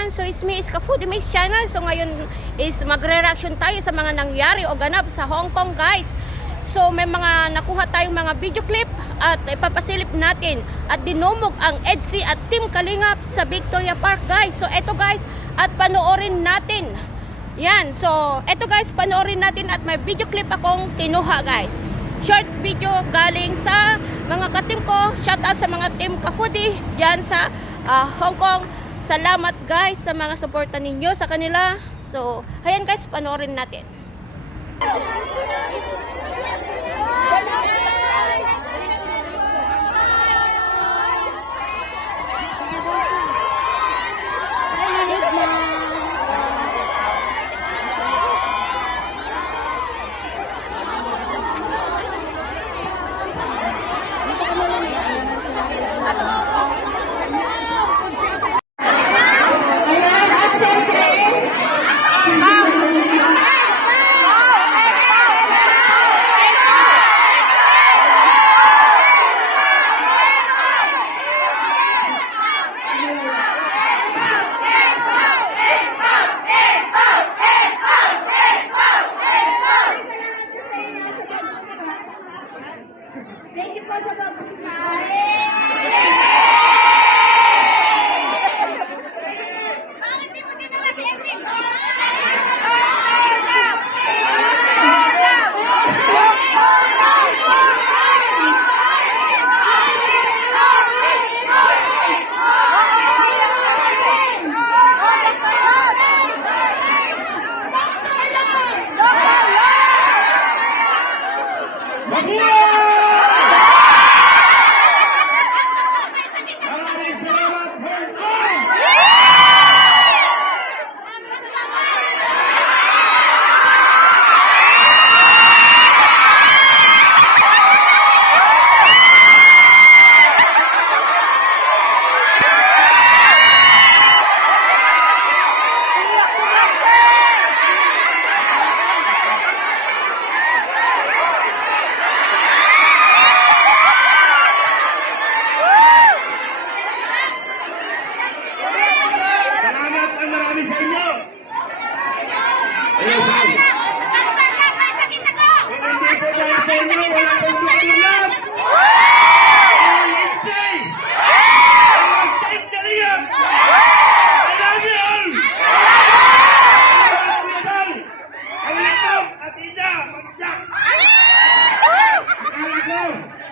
everyone, so it's me, Iska Foodie Mix Channel. So ngayon is magre-reaction tayo sa mga nangyari o ganap sa Hong Kong, guys. So may mga nakuha tayong mga video clip at ipapasilip natin. At dinumog ang EDSI at Team Kalingap sa Victoria Park, guys. So eto guys, at panoorin natin. Yan, so eto guys, panoorin natin at may video clip akong kinuha, guys. Short video galing sa mga ka-team ko. Shout out sa mga team ka-foodie dyan sa Hong Kong. Salamat guys sa mga suporta ninyo sa kanila. So, ayan guys, panoorin natin. Thank you po sa pagpunta. Bakit di mo din naman si Epic?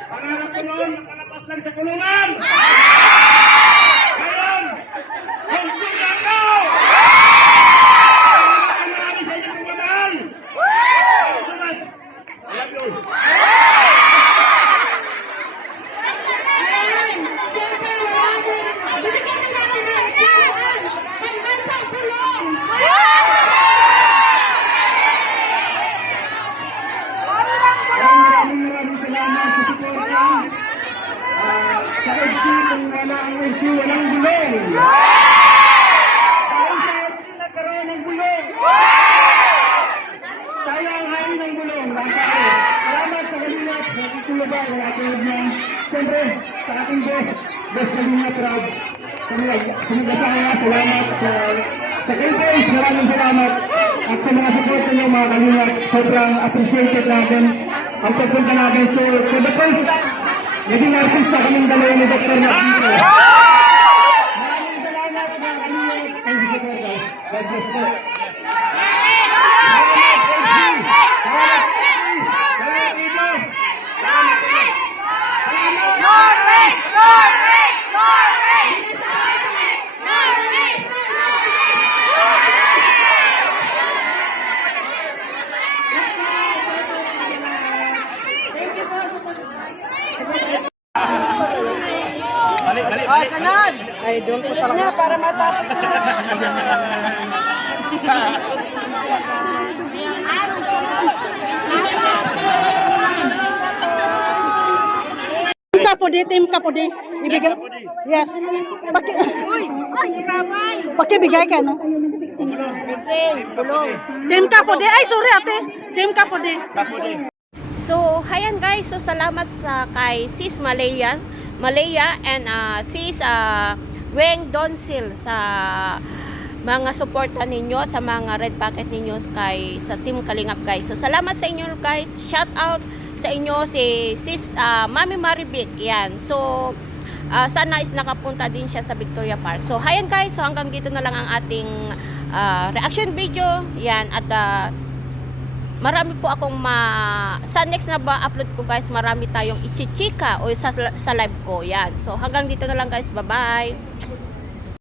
Pangarap ko noon, makalabas lang sa kulungan! Ngayon, hungkong na ako! Marami sa inyo pumadaan! Thank you so much! I love you! Maraming salamat sa suporta. Sa EDSI, kung wala ang EDSI, walang gulong. Dahil sa EDSI, nagkaroon ng gulong. Tayo ang hari ng gulong. Salamat sa Kalingap, sa Itulugan, sa ating mga, siyempre, sa ating boss Kalingap Rob. Sumigasaya, salamat sa campaigns, maraming salamat. At sa mga support nyo, mga Kalingap, sobrang appreciated natin ang pagpunta natin. So, for the first time, naging artista kaming dalawa ni Dr. Nakito. Maraming salamat, mga Kalingap. Thank you so much. God bless you. Kanan! Ay, doon po talaga para matapos na. Team Kapudi. Ibigay. Yes. Pakibigay ka, no? Team Kapudi. Ay, sorry ate. Team Kapudi. So, hayan guys. So, salamat sa kay Sis Malaya and Sis Weng Donsil sa mga suporta ninyo, sa mga red packet ninyo sa Team Kalingap guys. So salamat sa inyo guys. Shout out sa inyo si Sis Mami Maribik. Yan. So sana is nakapunta din siya sa Victoria Park. So hayan guys, so hanggang dito na lang ang ating reaction video. Yan, at marami po akong sa next na upload ko guys, marami tayong ichichika o sa live ko. Yan. So hanggang dito na lang guys. Bye-bye.